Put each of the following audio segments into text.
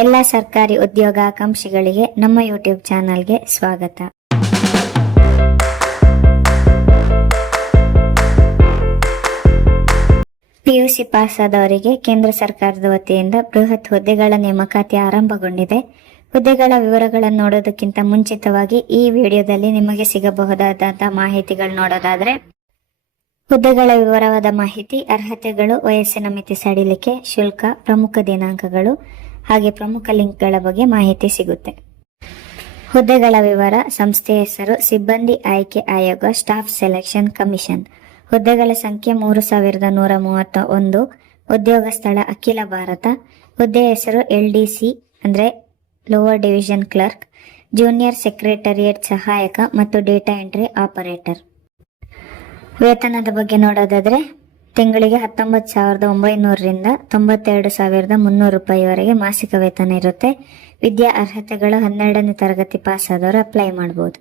ಎಲ್ಲ ಸರ್ಕಾರಿ ಉದ್ಯೋಗಾಕಾಂಕ್ಷಿಗಳಿಗೆ ನಮ್ಮ ಯೂಟ್ಯೂಬ್ ಚಾನಲ್ಗೆ ಸ್ವಾಗತ. ಪಿಯುಸಿ ಪಾಸ್ ಆದವರಿಗೆ ಕೇಂದ್ರ ಸರ್ಕಾರದ ವತಿಯಿಂದ ಬೃಹತ್ ಹುದ್ದೆಗಳ ನೇಮಕಾತಿ ಆರಂಭಗೊಂಡಿದೆ. ಹುದ್ದೆಗಳ ವಿವರಗಳನ್ನು ನೋಡೋದಕ್ಕಿಂತ ಮುಂಚಿತವಾಗಿ ಈ ವಿಡಿಯೋದಲ್ಲಿ ನಿಮಗೆ ಸಿಗಬಹುದಾದಂತಹ ಮಾಹಿತಿಗಳು ನೋಡೋದಾದ್ರೆ, ಹುದ್ದೆಗಳ ವಿವರವಾದ ಮಾಹಿತಿ, ಅರ್ಹತೆಗಳು, ವಯಸ್ಸಿನ ಮಿತಿ ಸಡಿಲಿಕೆ, ಶುಲ್ಕ, ಪ್ರಮುಖ ದಿನಾಂಕಗಳು ಹಾಗೆ ಪ್ರಮುಖ ಲಿಂಕ್ಗಳ ಬಗ್ಗೆ ಮಾಹಿತಿ ಸಿಗುತ್ತೆ. ಹುದ್ದೆಗಳ ವಿವರ, ಸಂಸ್ಥೆ ಹೆಸರು, ಸಿಬ್ಬಂದಿ ಆಯ್ಕೆ ಆಯೋಗ, ಸ್ಟಾಫ್ ಸೆಲೆಕ್ಷನ್ ಕಮಿಷನ್. ಹುದ್ದೆಗಳ ಸಂಖ್ಯೆ ಮೂರು ಸಾವಿರದ ನೂರ ಮೂವತ್ತ ಒಂದು. ಉದ್ಯೋಗ ಸ್ಥಳ, ಅಖಿಲ ಭಾರತ. ಹುದ್ದೆ ಹೆಸರು ಎಲ್ ಡಿ ಸಿ, ಅಂದರೆ lower division clerk junior secretariat ಸಹಾಯಕ ಮತ್ತು ಡೇಟಾ ಎಂಟ್ರಿ ಆಪರೇಟರ್ ವೇತನದ ಬಗ್ಗೆ ನೋಡೋದಾದ್ರೆ ತಿಂಗಳಿಗೆ ಹತ್ತೊಂಬತ್ತು ಸಾವಿರದ ಒಂಬೈನೂರರಿಂದ ತೊಂಬತ್ತೆರಡು ಸಾವಿರದ ಮುನ್ನೂರು ರೂಪಾಯಿವರೆಗೆ ಮಾಸಿಕ ವೇತನ ಇರುತ್ತೆ. ವಿದ್ಯಾ ಅರ್ಹತೆಗಳು ಹನ್ನೆರಡನೇ ತರಗತಿ ಪಾಸ್ ಆದವರು ಅಪ್ಲೈ ಮಾಡಬಹುದು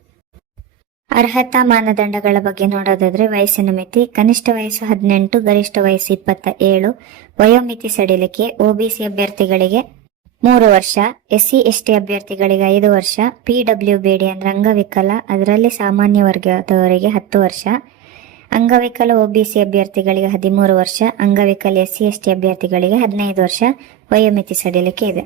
ಅರ್ಹತಾ ಮಾನದಂಡಗಳ ಬಗ್ಗೆ ನೋಡೋದಾದ್ರೆ ವಯಸ್ಸಿನ ಮಿತಿ, ಕನಿಷ್ಠ ವಯಸ್ಸು ಹದಿನೆಂಟು, ಗರಿಷ್ಠ ವಯಸ್ಸು ಇಪ್ಪತ್ತ ಏಳು, ವಯೋಮಿತಿ ಸಡಿಲಿಕೆ ಒಬಿಸಿ ಅಭ್ಯರ್ಥಿಗಳಿಗೆ ಮೂರು ವರ್ಷ ಎಸ್ಸಿ ಎಸ್ಟಿ ಅಭ್ಯರ್ಥಿಗಳಿಗೆ ಐದು ವರ್ಷ ಪಿ ಡಬ್ಲ್ಯೂ ಬಿಡಿ ಅಂದ್ರೆ ಅಂಗವಿಕಲ, ಅದರಲ್ಲಿ ಸಾಮಾನ್ಯ ವರ್ಗದವರಿಗೆ ಹತ್ತು ವರ್ಷ ಅಂಗವಿಕಲ ಒಬಿಸಿ ಅಭ್ಯರ್ಥಿಗಳಿಗೆ ಹದಿಮೂರು ವರ್ಷ, ಅಂಗವಿಕಲ ಎಸ್ಸಿ ಎಸ್ಟಿ ಅಭ್ಯರ್ಥಿಗಳಿಗೆ ಹದಿನೈದು ವರ್ಷ ವಯೋಮಿತಿ ಸಡಿಲಿಕೆ ಇದೆ.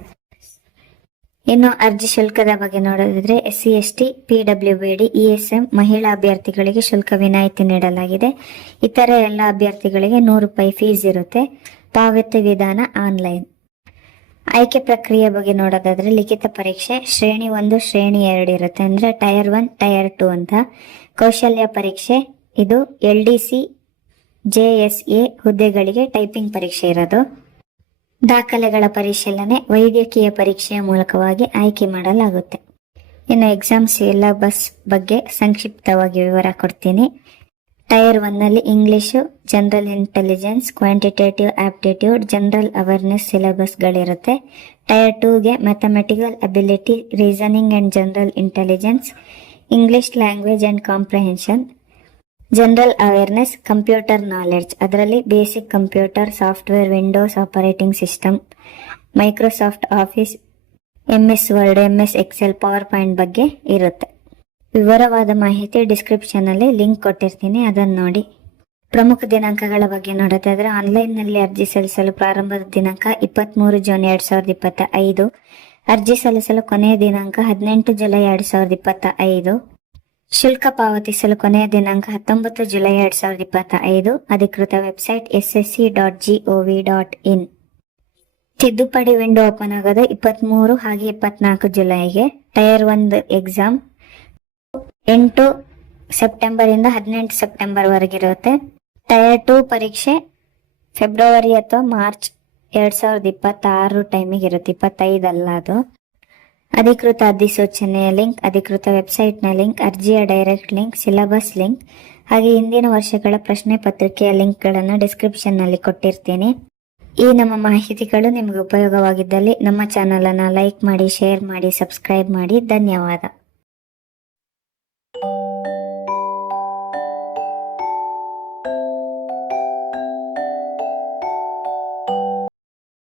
ಇನ್ನು ಅರ್ಜಿ ಶುಲ್ಕದ ಬಗ್ಗೆ ನೋಡೋದಿದ್ರೆ SC ST P W BD ESM ಮಹಿಳಾ ಅಭ್ಯರ್ಥಿಗಳಿಗೆ ಶುಲ್ಕ ವಿನಾಯಿತಿ ನೀಡಲಾಗಿದೆ. ಇತರ ಎಲ್ಲ ಅಭ್ಯರ್ಥಿಗಳಿಗೆ ನೂರು ರೂಪಾಯಿ ಫೀಸ್ ಇರುತ್ತೆ. ಪಾವತಿ ವಿಧಾನ ಆನ್ಲೈನ್. ಆಯ್ಕೆ ಪ್ರಕ್ರಿಯೆ ಬಗ್ಗೆ ನೋಡೋದಾದ್ರೆ ಲಿಖಿತ ಪರೀಕ್ಷೆ ಶ್ರೇಣಿ ಒಂದು, ಶ್ರೇಣಿ ಎರಡು ಇರುತ್ತೆ. ಅಂದ್ರೆ ಟೈರ್ ಒನ್ ಟೈರ್ ಟು ಅಂತ. ಕೌಶಲ್ಯ ಪರೀಕ್ಷೆ ಇದು L D C J S A ಹುದ್ದೆಗಳಿಗೆ ಟೈಪಿಂಗ್ ಪರೀಕ್ಷೆ ಇರೋದು. ದಾಖಲೆಗಳ ಪರಿಶೀಲನೆ ವೈದ್ಯಕೀಯ ಪರೀಕ್ಷೆಯ ಮೂಲಕವಾಗಿ ಆಯ್ಕೆ ಮಾಡಲಾಗುತ್ತೆ. ಇನ್ನು ಎಕ್ಸಾಮ್ ಸಿಲೆಬಸ್ ಬಗ್ಗೆ ಸಂಕ್ಷಿಪ್ತವಾಗಿ ವಿವರ ಕೊಡ್ತೀನಿ. ಟೈರ್ ಒನ್ನಲ್ಲಿ English, general intelligence, quantitative aptitude, general awareness ಸಿಲೆಬಸ್ಗಳಿರುತ್ತೆ. Tier ಟೂಗೆ mathematical ability, reasoning and general intelligence, English language and comprehension general awareness computer knowledge ಅದರಲ್ಲಿ basic computer software Windows operating system Microsoft Office M S Word M S Excel PowerPoint ಬಗ್ಗೆ ಇರುತ್ತೆ. ವಿವರವಾದ ಮಾಹಿತಿ ಡಿಸ್ಕ್ರಿಪ್ಷನಲ್ಲಿ link ಕೊಟ್ಟಿರ್ತೀನಿ, ಅದನ್ನು ನೋಡಿ. ಪ್ರಮುಖ ದಿನಾಂಕಗಳ ಬಗ್ಗೆ ನೋಡೋದಾದ್ರೆ ಆನ್ಲೈನ್ನಲ್ಲಿ ಅರ್ಜಿ ಸಲ್ಲಿಸಲು ಪ್ರಾರಂಭದ ದಿನಾಂಕ ಇಪ್ಪತ್ತ್ಮೂರು ಜೂನ್ ಎರಡ್ ಸಾವಿರದ ಇಪ್ಪತ್ತ ಐದು ಅರ್ಜಿ ಸಲ್ಲಿಸಲು ಕೊನೆಯ ದಿನಾಂಕ ಹದಿನೆಂಟು ಜುಲೈ ಎರಡ್ ಸಾವಿರದ ಇಪ್ಪತ್ತ ಐದು ಶುಲ್ಕ ಪಾವತಿಸಲು ಕೊನೆಯ ದಿನಾಂಕ ಹತ್ತೊಂಬತ್ತು ಜುಲೈ ಎರಡ್ ಸಾವಿರದ ಇಪ್ಪತ್ತ ಐದು ಅಧಿಕೃತ website SSC dot G O V dot in. ತಿದ್ದುಪಡಿ ವಿಂಡೋ ಓಪನ್ ಆಗೋದು ಇಪ್ಪತ್ತ್ಮೂರು ಹಾಗೆ ಇಪ್ಪತ್ನಾಲ್ಕು ಜುಲೈಗೆ. ಟೈರ್ ಒಂದು ಎಕ್ಸಾಮ್ ಎಂಟು ಸೆಪ್ಟೆಂಬರ್ ಇಂದ ಹದಿನೆಂಟು ಸೆಪ್ಟೆಂಬರ್ ವರೆಗಿರುತ್ತೆ ಟೈರ್ ಟು ಪರೀಕ್ಷೆ ಫೆಬ್ರವರಿ ಅಥವಾ ಮಾರ್ಚ್ ಎರಡ್ ಸಾವಿರದ ಇಪ್ಪತ್ತಾರು ಟೈಮಿಗೆ ಇರುತ್ತೆ ಇಪ್ಪತ್ತೈದಲ್ಲ ಅದು. ಅಧಿಕೃತ ಅಧಿಸೂಚನೆಯ ಲಿಂಕ್, ಅಧಿಕೃತ ವೆಬ್ಸೈಟ್ನ ಲಿಂಕ್, ಅರ್ಜಿಯ ಡೈರೆಕ್ಟ್ ಲಿಂಕ್, ಸಿಲಬಸ್ ಲಿಂಕ್, ಹಾಗೆ ಹಿಂದಿನ ವರ್ಷಗಳ ಪ್ರಶ್ನೆ ಪತ್ರಿಕೆಯ ಲಿಂಕ್ಗಳನ್ನು ಡಿಸ್ಕ್ರಿಪ್ಷನ್ನಲ್ಲಿ ಕೊಟ್ಟಿರ್ತೀನಿ. ಈ ನಮ್ಮ ಮಾಹಿತಿಗಳು ನಿಮಗೆ ಉಪಯೋಗವಾಗಿದ್ದಲ್ಲಿ ನಮ್ಮ ಚಾನಲನ್ನು ಲೈಕ್ ಮಾಡಿ, ಶೇರ್ ಮಾಡಿ, ಸಬ್ಸ್ಕ್ರೈಬ್ ಮಾಡಿ. ಧನ್ಯವಾದ.